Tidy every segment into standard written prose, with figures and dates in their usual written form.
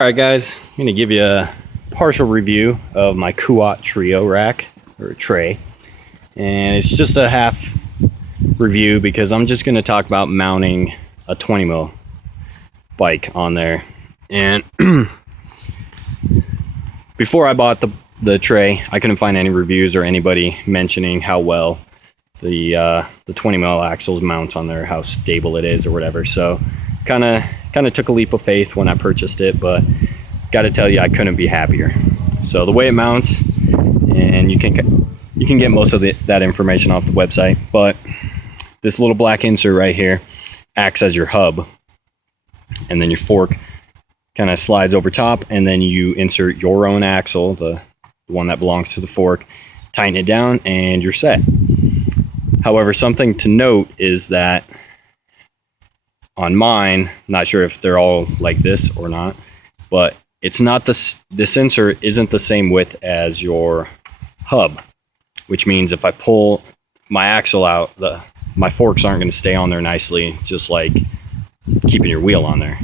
Alright guys, I'm going to give you a partial review of my Küat Trio rack, or tray. And it's just a half review because I'm just going to talk about mounting a 20 mil bike on there. And before I bought the tray, I couldn't find any reviews or anybody mentioning how well the 20 mil axles mount on there, how stable it is or whatever. So kind of took a leap of faith when I purchased it, but got to tell you, I couldn't be happier. So the way it mounts, and you can get most of that information off the website, but this little black insert right here acts as your hub, and then your fork kind of slides over top, and then you insert your own axle, the one that belongs to the fork, tighten it down, and you're set. However, something to note is that on mine, not sure if they're all like this or not, but it's not this insert isn't the same width as your hub, which means if I pull my axle out, my forks aren't going to stay on there nicely, just like keeping your wheel on there.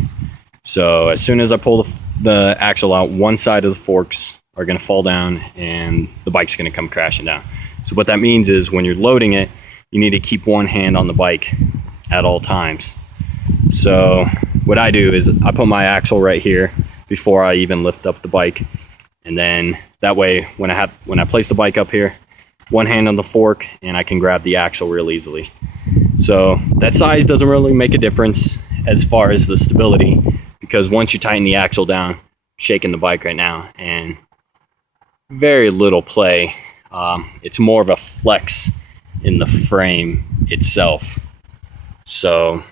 So as soon as I pull the axle out, one side of the forks are going to fall down and the bike's going to come crashing down. So what that means is when you're loading it, you need to keep one hand on the bike at all times. So what I do is I put my axle right here before I even lift up the bike, and then that way when I place the bike up here, one hand on the fork and I can grab the axle real easily. So that size doesn't really make a difference as far as the stability, because once you tighten the axle down, shaking the bike right now, and very little play. It's more of a flex in the frame itself. So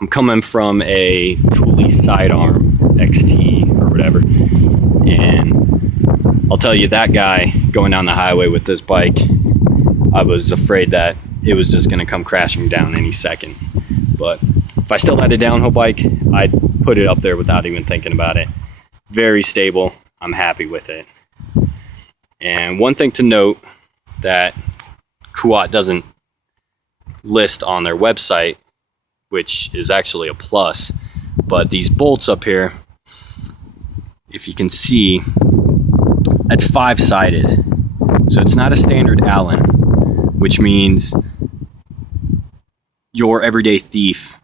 I'm coming from a Thule sidearm XT or whatever, and I'll tell you, that guy going down the highway with this bike, I was afraid that it was just going to come crashing down any second. But if I still had a downhill bike, I'd put it up there without even thinking about it. Very stable. I'm happy with it. And one thing to note that Kuat doesn't list on their website, which is actually a plus, but these bolts up here, if you can see, it's 5-sided. So it's not a standard Allen, which means your everyday thief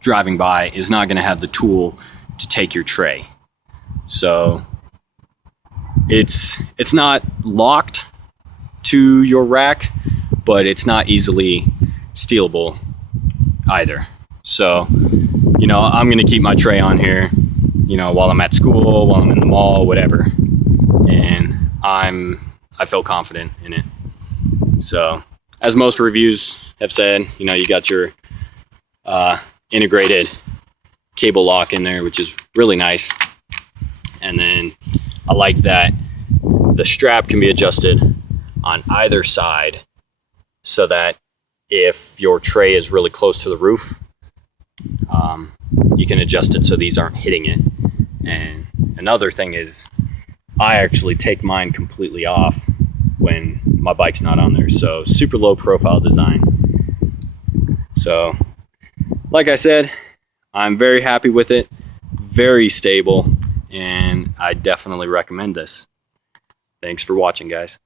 driving by is not going to have the tool to take your tray. So it's not locked to your rack, but it's not easily stealable either. So, I'm going to keep my tray on here, while I'm at school, while I'm in the mall, whatever. And I feel confident in it. So, as most reviews have said, you got your integrated cable lock in there, which is really nice. And then I like that the strap can be adjusted on either side, so that if your tray is really close to the roof, you can adjust it so these aren't hitting it. And another thing is, I actually take mine completely off when my bike's not on there. So super low profile design. So like I said, I'm very happy with it, very stable, and I definitely recommend this. Thanks for watching, guys.